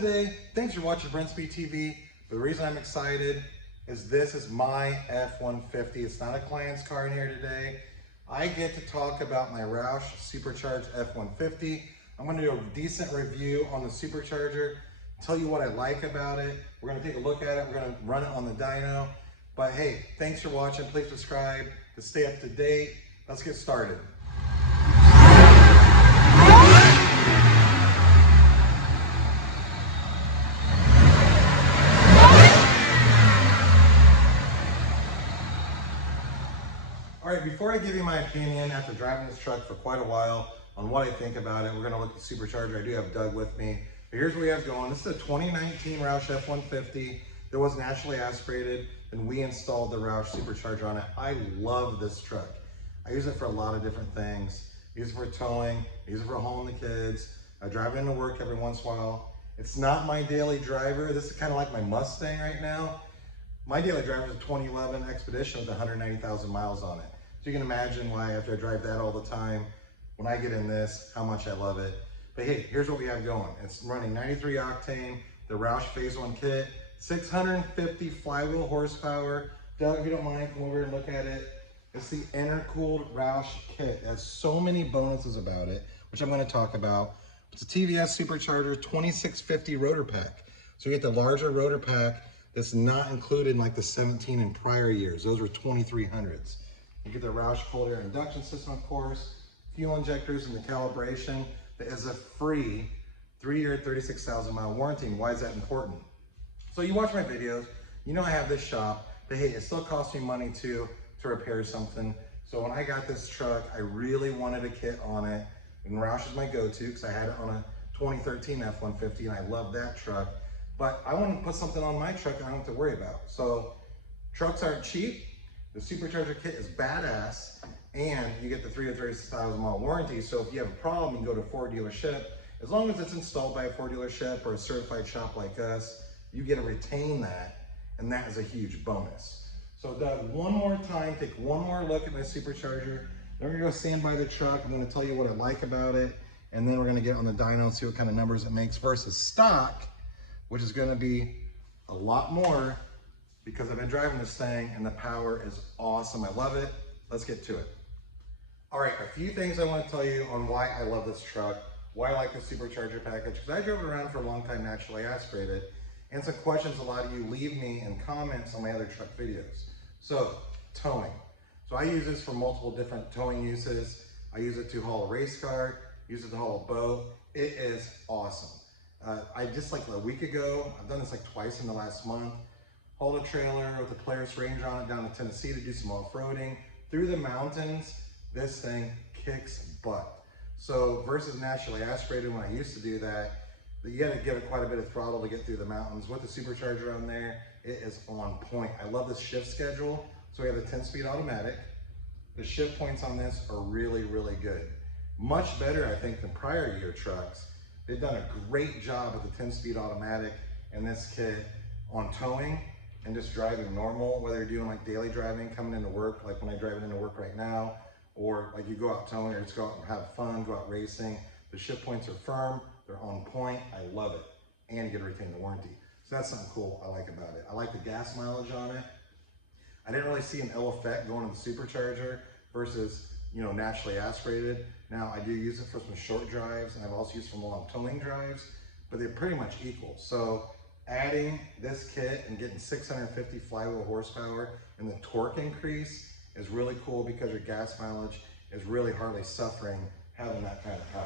today, thanks for watching Brenspeed TV. But the reason I'm excited is this is my F150. It's not a client's car in here today. I get to talk about my Roush Supercharged F150. I'm gonna do a decent review on the Supercharger, tell you what I like about it. We're gonna take a look at it. We're gonna run it on the dyno. But hey, thanks for watching. Please subscribe to stay up to date. Let's get started. All right, before I give you my opinion after driving this truck for quite a while on what I think about it, we're gonna look at the Supercharger. I do have Doug with me. But here's what we have going. This is a 2019 Roush F150 that was naturally aspirated, and we installed the Roush Supercharger on it. I love this truck. I use it for a lot of different things. I use it for towing, I use it for hauling the kids. I drive it into work every once in a while. It's not my daily driver. This is kind of like my Mustang right now. My daily driver is a 2011 Expedition with 190,000 miles on it. So you can imagine why after I drive that all the time, when I get in this, how much I love it. But hey, here's what we have going. It's running 93 octane, the Roush Phase 1 kit, 650 flywheel horsepower. Doug, if you don't mind, come over and look at it. It's the intercooled Roush kit. It has so many bonuses about it, which I'm gonna talk about. It's a TVS Supercharger 2650 rotor pack. So you get the larger rotor pack that's not included in like the 17 and prior years. Those were 2300s. You get the Roush cold air induction system, of course, fuel injectors and the calibration. That is a free 3-year, 36,000 mile warranty. And why is that important? So you watch my videos, you know I have this shop, but hey, it still costs me money to repair something. So when I got this truck, I really wanted a kit on it. And Roush is my go-to because I had it on a 2013 F-150 and I love that truck. But I want to put something on my truck that I don't have to worry about. So trucks aren't cheap. The Supercharger kit is badass, and you get the 3-year, 36,000 mile warranty. So if you have a problem, you can go to a Ford dealership. As long as it's installed by a Ford dealership or a certified shop like us, you get to retain that, and that is a huge bonus. So Doug, one more time, take one more look at my Supercharger. Then we're gonna go stand by the truck. I'm gonna tell you what I like about it, and then we're gonna get on the dyno and see what kind of numbers it makes versus stock, which is gonna be a lot more because I've been driving this thing and the power is awesome. I love it. Let's get to it. All right, a few things I want to tell you on why I love this truck, why I like the Supercharger package, because I drove it around for a long time naturally aspirated, and some questions a lot of you leave me in comments on my other truck videos. So, towing. So I use this for multiple different towing uses. I use it to haul a race car, use it to haul a boat. It is awesome. I just like a week ago, I've done this like twice in the last month, hauled a trailer with a Polaris Ranger on it down to Tennessee to do some off-roading. Through the mountains, this thing kicks butt. So versus naturally aspirated when I used to do that, you gotta give it quite a bit of throttle to get through the mountains. With the Supercharger on there, it is on point. I love this shift schedule. So we have a 10-speed automatic. The shift points on this are really, really good. Much better, I think, than prior year trucks. They've done a great job with the 10-speed automatic and this kit on towing and just driving normal, whether you're doing like daily driving, coming into work, like when I drive it into work right now, or like you go out towing or just go out and have fun, go out racing. The shift points are firm, they're on point, I love it. And you get to retain the warranty. So that's something cool I like about it. I like the gas mileage on it. I didn't really see an ill effect going to the Supercharger versus, you know, naturally aspirated. Now I do use it for some short drives and I've also used it for long towing drives, but they're pretty much equal. So adding this kit and getting 650 flywheel horsepower and the torque increase is really cool because your gas mileage is really hardly suffering having that kind of power.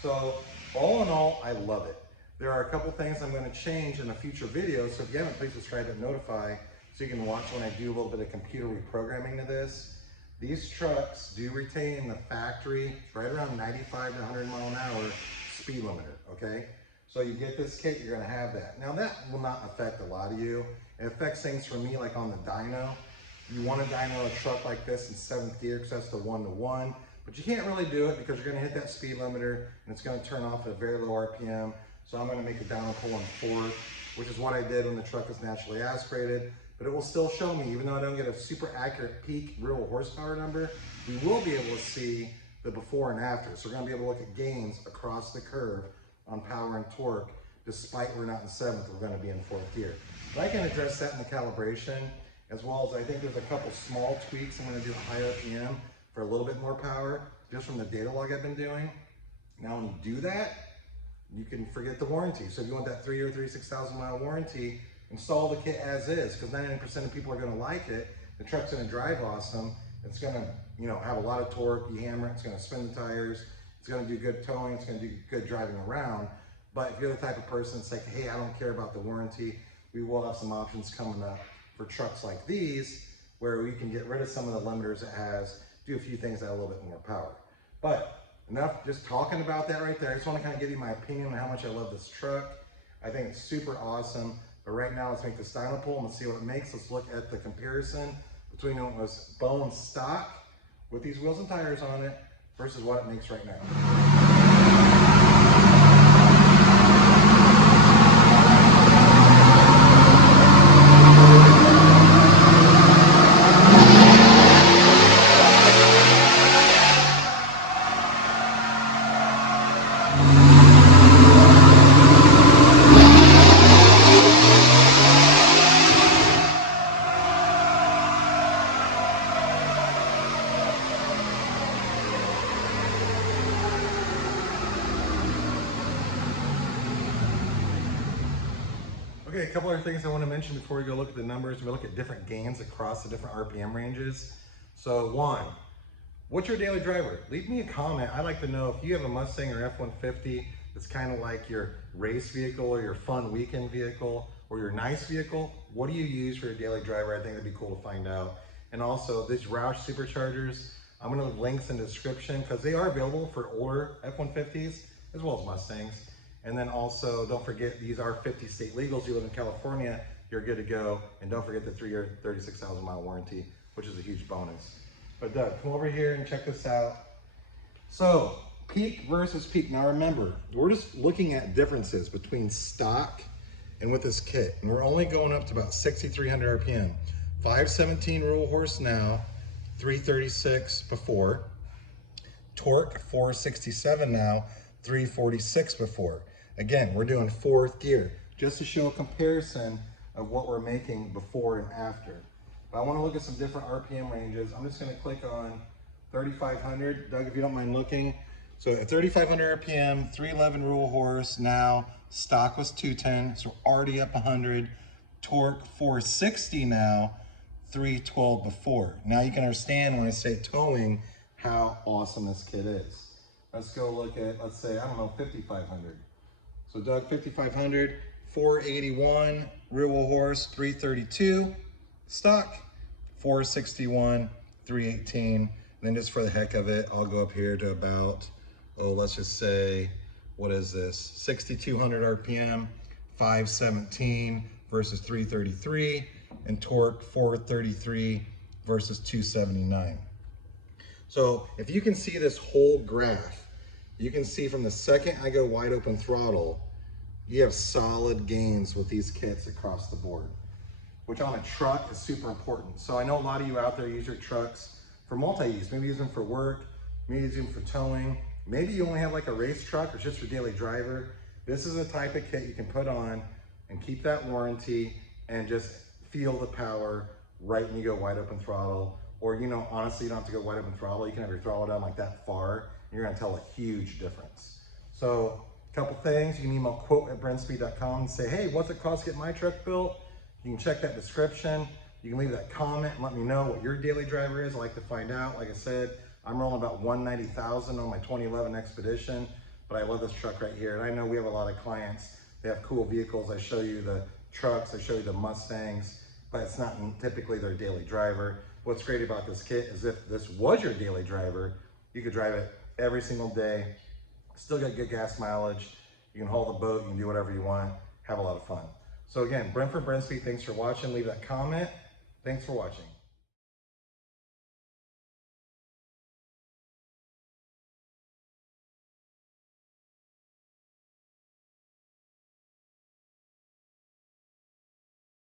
So all in all, I love it. There are a couple things I'm going to change in a future video, so if you haven't, please subscribe and notify so you can watch when I do a little bit of computer reprogramming to this. These trucks do retain the factory right around 95 to 100 mile an hour speed limiter, okay? So you get this kit, you're gonna have that. Now that will not affect a lot of you. It affects things for me like on the dyno. You wanna dyno a truck like this in 7th gear because that's the 1-to-1, but you can't really do it because you're gonna hit that speed limiter and it's gonna turn off at a very low RPM. So I'm gonna make a dyno pull in 4th, which is what I did when the truck is naturally aspirated, but it will still show me, even though I don't get a super accurate peak real horsepower number, we will be able to see the before and after. So we're gonna be able to look at gains across the curve on power and torque. despite we're not in 7th, we're gonna be in 4th gear. But I can address that in the calibration, as well as I think there's a couple small tweaks. I'm gonna do a higher RPM for a little bit more power, just from the data log I've been doing. Now when you do that, you can forget the warranty. So if you want that 3-year, 36,000 mile warranty, install the kit as is, because 99% of people are gonna like it. The truck's gonna drive awesome. It's gonna, have a lot of torque. You hammer it, it's gonna spin the tires. It's gonna do good towing. It's gonna do good driving around. But if you're the type of person that's like, hey, I don't care about the warranty, we will have some options coming up for trucks like these, where we can get rid of some of the limiters it has, do a few things that have a little bit more power. But enough just talking about that right there. I just want to kind of give you my opinion on how much I love this truck. I think it's super awesome. But right now, let's make the dyno pull and let's see what it makes. Let's look at the comparison between when it was bone stock with these wheels and tires on it versus what it makes right now. Okay, a couple other things I want to mention before we go look at the numbers. We look at different gains across the different RPM ranges. So one, what's your daily driver? Leave me a comment. I'd like to know if you have a Mustang or F-150 that's kind of like your race vehicle or your fun weekend vehicle or your nice vehicle. What do you use for your daily driver? I think it'd be cool to find out. And also these Roush Superchargers, I'm gonna leave links in the description because they are available for older F-150s as well as Mustangs. And then also, don't forget, these are 50 state legals. You live in California, you're good to go. And don't forget the 3-year, 36,000 mile warranty, which is a huge bonus. But Doug, come over here and check this out. So, peak versus peak. Now remember, we're just looking at differences between stock and with this kit. And we're only going up to about 6,300 RPM. 517 roll horse now, 336 before. Torque, 467 now, 346 before. Again, we're doing 4th gear, just to show a comparison of what we're making before and after. But I want to look at some different RPM ranges. I'm just going to click on 3,500. Doug, if you don't mind looking. So at 3,500 RPM, 311 roll horse now, stock was 210, so we're already up 100. Torque 460 now, 312 before. Now you can understand when I say towing, how awesome this kit is. Let's go look at, let's say, 5,500. So Doug, 5,500, 481, rear wheel horse, 332, stock, 461, 318. And then just for the heck of it, I'll go up here to about, let's just say, what is this? 6,200 RPM, 517 versus 333, and torque 433 versus 279. So if you can see this whole graph, you can see from the second I go wide open throttle, you have solid gains with these kits across the board, which on a truck is super important. So I know a lot of you out there use your trucks for multi-use. Maybe use them for work, maybe use them for towing. Maybe you only have like a race truck or just your daily driver. This is the type of kit you can put on and keep that warranty and just feel the power right when you go wide open throttle. Or, honestly, you don't have to go wide open throttle. You can have your throttle down like that far, and you're gonna tell a huge difference. So, a couple things, you can email quote@brenspeed.com and say, hey, what's it cost to get my truck built? You can check that description. You can leave that comment and let me know what your daily driver is. I like to find out. Like I said, I'm rolling about 190,000 on my 2011 Expedition, but I love this truck right here. And I know we have a lot of clients. They have cool vehicles. I show you the trucks, I show you the Mustangs, but it's not typically their daily driver. What's great about this kit is if this was your daily driver, you could drive it every single day, still get good gas mileage, you can haul the boat, you can do whatever you want, have a lot of fun. So again, Brent from Brenspeed, thanks for watching. Leave that comment. Thanks for watching.